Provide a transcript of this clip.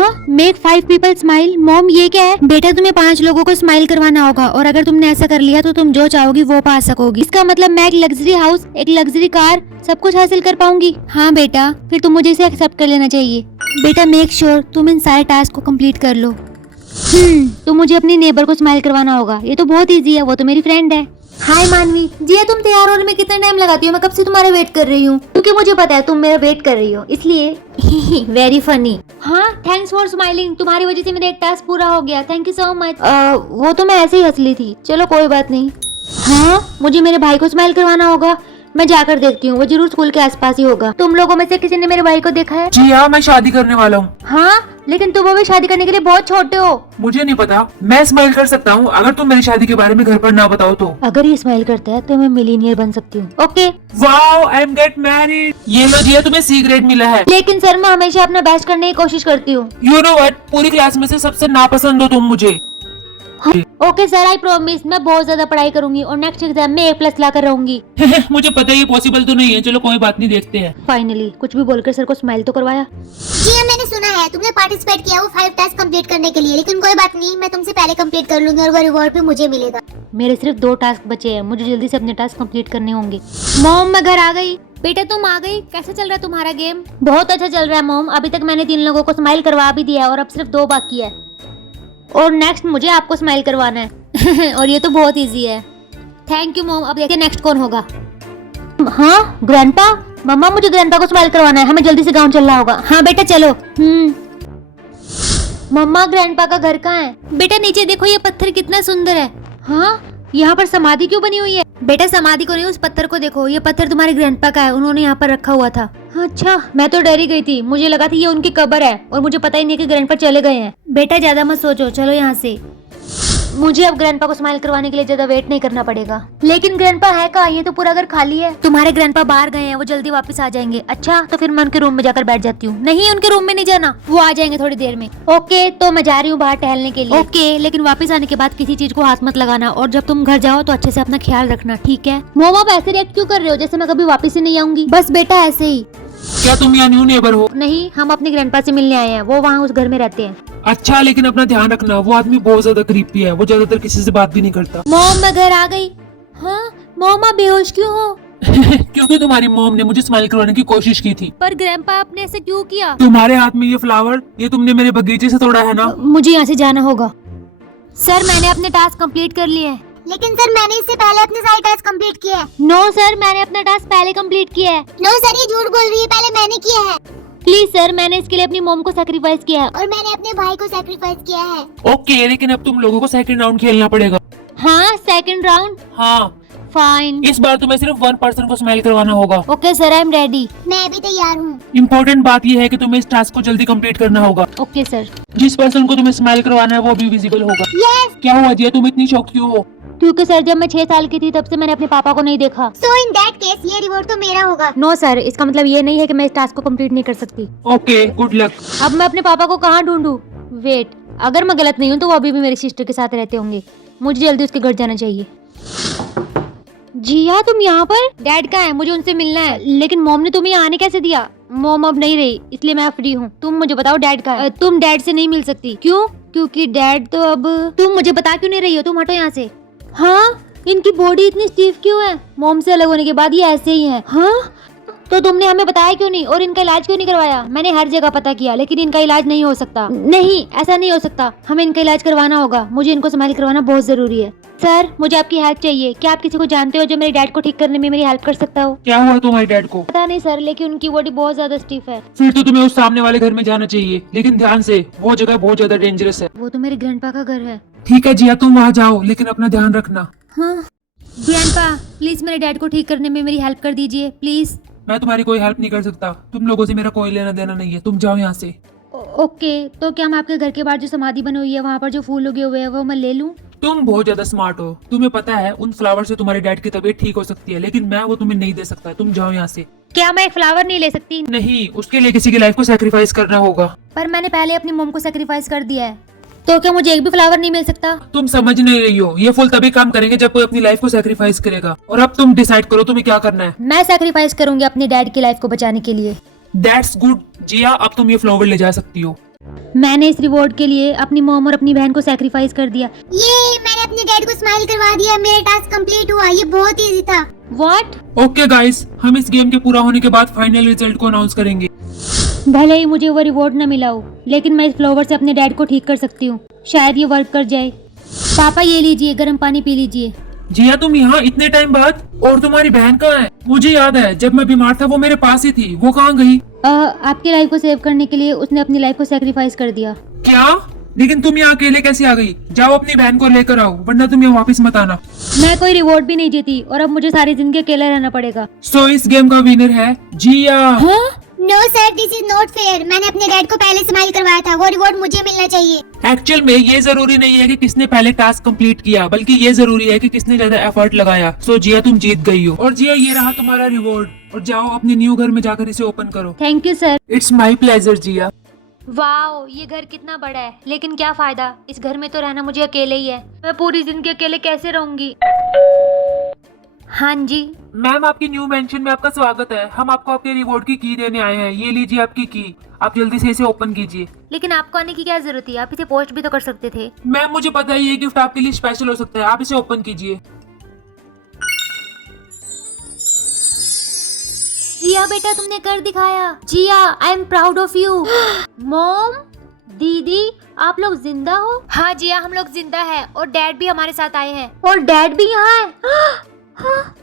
हाँ, make 5 people smile. Mom ये क्या है? बेटा तुम्हें 5 लोगों को स्माइल करवाना होगा और अगर तुमने ऐसा कर लिया तो तुम जो चाहोगी वो पा सकोगी। इसका मतलब मैं एक लग्जरी हाउस, एक लग्जरी कार, सब कुछ हासिल कर पाऊंगी। हाँ बेटा, फिर तुम मुझे इसे एक्सेप्ट कर लेना चाहिए। बेटा मेक श्योर तुम इन सारे टास्क को कंप्लीट कर लो। तो मुझे अपनी नेबर को स्माइल करवाना होगा। ये तो बहुत इजी है, वो तो मेरी फ्रेंड है। हाय मानवी, जिया तुम तैयार होने में कितना टाइम लगाती हो? मैं कब से तुम्हारा वेट कर रही हूँ, क्योंकि मुझे पता है तुम मेरा वेट कर रही हो, इसलिए। Very funny. हाँ, थैंक्स फॉर स्माइलिंग। तुम्हारी वजह से मेरा एक टास्क पूरा हो गया। Thank you so much. वो तो मैं ऐसे ही हंस ली थी। चलो कोई बात नहीं। हाँ, मुझे मेरे भाई को स्माइल करवाना होगा। मैं जाकर देखती हूँ, वो जरूर स्कूल के आसपास ही होगा। तुम लोगों में से किसी ने मेरे भाई को देखा है? जी हाँ, मैं शादी करने वाला हूँ। हाँ, लेकिन तुम अभी शादी करने के लिए बहुत छोटे हो। मुझे नहीं पता, मैं स्माइल कर सकता हूँ अगर तुम मेरी शादी के बारे में घर पर ना बताओ तो। अगर ये स्माइल करता है तो मैं मिलीनियर बन सकती हूँ। Okay. Wow, I am get married. ये लो जिया, तुम्हें सी ग्रेड मिला है। लेकिन सर मैं हमेशा अपना बेस्ट करने की कोशिश करती हूँ। यू नो व्हाट, पूरी क्लास में से सबसे नापसंद हो तुम मुझे। ओके सर, आई प्रॉमिस मैं बहुत ज्यादा पढ़ाई करूंगी और नेक्स्ट एग्जाम में A+ लाकर रहूंगी। मुझे पता है ये पॉसिबल तो नहीं है। चलो कोई बात नहीं, देखते हैं। फाइनली कुछ भी बोलकर सर को स्माइल तो करवाया। जी हाँ, मैंने सुना है तुमने पार्टिसिपेट किया वो 5 टास्क कंप्लीट करने के लिए, लेकिन कोई बात नहीं, मैं तुमसे पहले कंप्लीट कर लूंगी और वो रिवॉर्ड भी मुझे मिलेगा। मेरे सिर्फ 2 टास्क बचे हैं, मुझे जल्दी से अपने टास्क कंप्लीट करने होंगे। मॉम मैं घर आ गई। बेटा तुम आ गई, कैसा चल रहा है तुम्हारा गेम? बहुत अच्छा चल रहा है मॉम, अभी तक मैंने 3 लोगों को स्माइल करवा भी दिया है और अब सिर्फ 2 बाकी है और नेक्स्ट मुझे आपको स्माइल करवाना है। और ये तो बहुत इजी है। Thank you mom. अब देखिए नेक्स्ट कौन होगा। हाँ ग्रैंडपा, मम्मा मुझे ग्रैंडपा को स्माइल करवाना है, हमें जल्दी से गांव चलना होगा। हाँ बेटा चलो। मम्मा ग्रैंडपा का घर कहाँ है? बेटा नीचे देखो, ये पत्थर कितना सुंदर है। हाँ, यहाँ पर समाधि क्यों बनी हुई है? बेटा समाधि को नहीं, उस पत्थर को देखो, ये पत्थर तुम्हारे ग्रैंडपा का है, उन्होंने यहाँ पर रखा हुआ था। अच्छा, मैं तो डर ही गई थी, मुझे लगा था ये उनकी कब्र है और मुझे पता ही नहीं कि ग्रैंडपा चले गए हैं। बेटा ज्यादा मत सोचो, चलो यहाँ से। मुझे अब ग्रैंडपा को स्माइल करवाने के लिए ज्यादा वेट नहीं करना पड़ेगा। लेकिन ग्रैंडपा है कहाँ? ये तो पूरा घर खाली है। तुम्हारे ग्रैंडपा बाहर गए हैं, वो जल्दी वापस आ जाएंगे। अच्छा, तो फिर मैं उनके रूम में जाकर बैठ जाती हूँ। नहीं, उनके रूम में नहीं जाना, वो आ जाएंगे थोड़ी देर में। ओके, तो मैं जा रही हूँ बाहर टहलने के लिए। ओके, लेकिन वापस आने के बाद किसी चीज को हाथ मत लगाना और जब तुम घर जाओ तो अच्छे से अपना ख्याल रखना, ठीक है? मोम आप ऐसे रिएक्ट क्यों कर रहे हो जैसे मैं कभी वापस ही नहीं आऊंगी? बस बेटा ऐसे ही। क्या तुम यहाँ न्यू नेबर हो? नहीं, हम अपने ग्रैंडपा से मिलने आए हैं, वो वहाँ उस घर में रहते हैं। अच्छा, लेकिन अपना ध्यान रखना, वो आदमी बहुत ज्यादा क्रीपी है, वो ज्यादातर किसी से बात भी नहीं करता। मॉम मैं घर आ गई। हाँ मॉम आप बेहोश क्यों हो? क्योंकि तुम्हारी मॉम ने मुझे स्माइल करवाने की कोशिश की थी। पर ग्रैंडपा आपने ऐसे क्यों किया? तुम्हारे हाथ में ये फ्लावर, ये तुमने मेरे बगीचे से तोड़ा है ना? मुझे यहाँ से जाना होगा। सर मैंने अपने टास्क कंप्लीट कर लिए हैं। लेकिन सर मैंने इससे पहले अपने सारे टास्क कंप्लीट किए हैं। नो सर, मैंने अपना टास्क पहले कंप्लीट किया है। नो सर, ये झूठ बोल रही है, पहले मैंने किया है। प्लीज सर, मैंने इसके लिए अपनी मॉम को सैक्रिफाइस किया है। और मैंने अपने भाई को सैक्रिफाइस किया है। ओके, लेकिन अब तुम लोगों को सेकंड राउंड खेलना पड़ेगा। हाँ सेकंड राउंड, हाँ, फाइन। इस बार तुम्हें सिर्फ 1 पर्सन को स्माइल करवाना होगा। Okay sir, I am ready. मैं भी तैयार हूँ। इम्पोर्टेंट बात यह है कि तुम्हें इस टास्क को जल्दी कंप्लीट करना होगा। Okay sir. जिस पर्सन को तुम्हें स्माइल करवाना है वो भी विजिबल होगा। यस। क्या हुआ जिया, तुम इतनी शौक क्यों हो? क्योंकि सर जब मैं 6 साल की थी तब से मैंने अपने पापा को नहीं देखा। सो इन दैट केस ये रिवॉर्ड तो मेरा होगा। नो सर, इसका मतलब ये नहीं है कि मैं इस टास्क को कंप्लीट नहीं कर सकती। Okay, good luck. अब मैं अपने पापा को कहाँ ढूंढूं? वेट, अगर मैं गलत नहीं हूँ तो वो अभी भी मेरी सिस्टर के साथ रहते होंगे। मुझे जल्दी उसके घर जाना चाहिए। जिया तुम यहाँ पर? डैड कहाँ है? मुझे उनसे मिलना है। लेकिन मॉम ने तुम्हें आने कैसे दिया? मॉम अब नहीं रही, इसलिए मैं फ्री हूँ। तुम मुझे बताओ डैड कहाँ है? तुम डैड से नहीं मिल सकती। क्यों? क्योंकि डैड तो अब। तुम मुझे बता क्यों नहीं रही हो? तुम हटो यहाँ से। हाँ, इनकी बॉडी इतनी स्टीफ क्यों है? मॉम से अलग होने के बाद ये ऐसे ही है। हाँ, तो तुमने हमें बताया क्यों नहीं और इनका इलाज क्यों नहीं करवाया? मैंने हर जगह पता किया लेकिन इनका इलाज नहीं हो सकता। नहीं, ऐसा नहीं हो सकता, हमें इनका इलाज करवाना होगा। मुझे इनको स्माइल करवाना बहुत जरूरी है। सर मुझे आपकी हेल्प चाहिए। क्या आप किसी को जानते हो जो मेरे डैड को ठीक करने में मेरी हेल्प कर सकता हो? क्या हुआ तुम्हारे डैड को? पता नहीं सर, लेकिन उनकी बॉडी बहुत ज्यादा स्टीफ है। फिर तो तुम्हें उस सामने वाले घर में जाना चाहिए, लेकिन ध्यान से, वो जगह बहुत ज्यादा डेंजरस है। वो तो मेरे ग्रैंडपा का घर है। ठीक है जिया, तुम वहाँ जाओ, लेकिन अपना ध्यान रखना। हाँ ग्रैंडपा, प्लीज मेरे डैड को ठीक करने में मेरी हेल्प कर दीजिए प्लीज। मैं तुम्हारी कोई हेल्प नहीं कर सकता, तुम लोगों से मेरा कोई लेना देना नहीं है, तुम जाओ यहाँ से। ओके, तो क्या मैं आपके घर के बाहर जो समाधि बनी हुई है वहाँ पर जो फूल उगे हुए हैं वो मैं ले लूँ? तुम बहुत ज्यादा स्मार्ट हो, तुम्हें पता है उन फ्लावर से तुम्हारे डैड की तबीयत ठीक हो सकती है, लेकिन मैं वो तुम्हें नहीं दे सकता। तुम जाओ यहाँ से। क्या मैं एक फ्लावर नहीं ले सकती? नहीं, उसके लिए किसी की लाइफ को सैक्रिफाइस करना होगा। पर मैंने पहले अपनी मॉम को सैक्रिफाइस कर दिया है, तो क्या मुझे एक भी फ्लावर नहीं मिल सकता? तुम समझ नहीं रही हो, ये फूल तभी काम करेंगे जब कोई अपनी लाइफ को सैक्रिफाइस करेगा। और अब तुम डिसाइड करो तुम्हें क्या करना है। मैं सैक्रिफाइस करूंगी अपने डैड की लाइफ को बचाने के लिए। दैट्स गुड जिया, अब तुम ये फ्लावर ले जा सकती हो। मैंने इस रिवॉर्ड के लिए अपनी मॉम और अपनी बहन को सैक्रिफाइस कर दिया। ये मैंने अपने डैड को स्माइल करवा दिया, मेरा टास्क कंप्लीट हुआ। ये बहुत इजी था। व्हाट? ओके गाइस, हम इस गेम के पूरा होने के बाद फाइनल रिजल्ट को अनाउंस करेंगे। भले ही मुझे वो रिवॉर्ड न मिला हो, लेकिन मैं इस फ्लावर से अपने डैड को ठीक कर सकती हूँ। शायद ये वर्क कर जाए। पापा ये लीजिए, गर्म पानी पी लीजिए। जिया तुम यहाँ इतने टाइम बाद? और तुम्हारी बहन कहाँ है? मुझे याद है जब मैं बीमार था वो मेरे पास ही थी, वो कहाँ गई? आपकी लाइफ को सेव करने के लिए उसने अपनी लाइफ को सैक्रिफाइस कर दिया। क्या? लेकिन तुम यहाँ अकेले कैसे आ गई? जाओ अपनी बहन को लेकर आओ, वरना तुम यहाँ वापस मत आना। मैं कोई रिवॉर्ड भी नहीं जीती और अब मुझे सारी जिंदगी अकेला रहना पड़ेगा। सो इस गेम का विनर है जिया। हाँ? No sir, this is not fair. मैंने अपने डैड को पहले स्माइल करवाया था, वो रिवॉर्ड मुझे मिलना चाहिए। एक्चुअल में ये जरूरी नहीं है कि किसने पहले टास्क कंप्लीट किया, बल्कि ये जरूरी है कि किसने ज्यादा एफर्ट लगाया। सो जिया तुम जीत गई हो। और जिया ये रहा तुम्हारा रिवॉर्ड, और जाओ अपने न्यू घर में जाकर इसे ओपन करो। Thank you sir. It's my pleasure Jiya. Wow, ये घर कितना बड़ा है, लेकिन क्या फायदा, इस घर में तो रहना मुझे अकेले ही है। मैं पूरी जिंदगी अकेले कैसे रहूंगी? हाँ जी मैम, आपकी न्यू मेंशन में आपका स्वागत है। हम आपको आपके रिवॉर्ड की की देने आए हैं। ये लीजिए आपकी की, आप जल्दी से इसे ओपन कीजिए। लेकिन आपको आने की क्या जरूरत थी? आप इसे पोस्ट भी तो कर सकते थे। मैम मुझे पता है ये गिफ्ट आपके लिए स्पेशल हो सकता है, आप इसे ओपन कीजिए। जिया बेटा, तुमने कर दिखाया। Jiya, I am proud of you. Mom, दीदी, आप लोग जिंदा हो? हाँ जिया, हम लोग जिंदा हैं और डैड भी हमारे साथ आए हैं। और डैड भी यहाँ है? हाँ,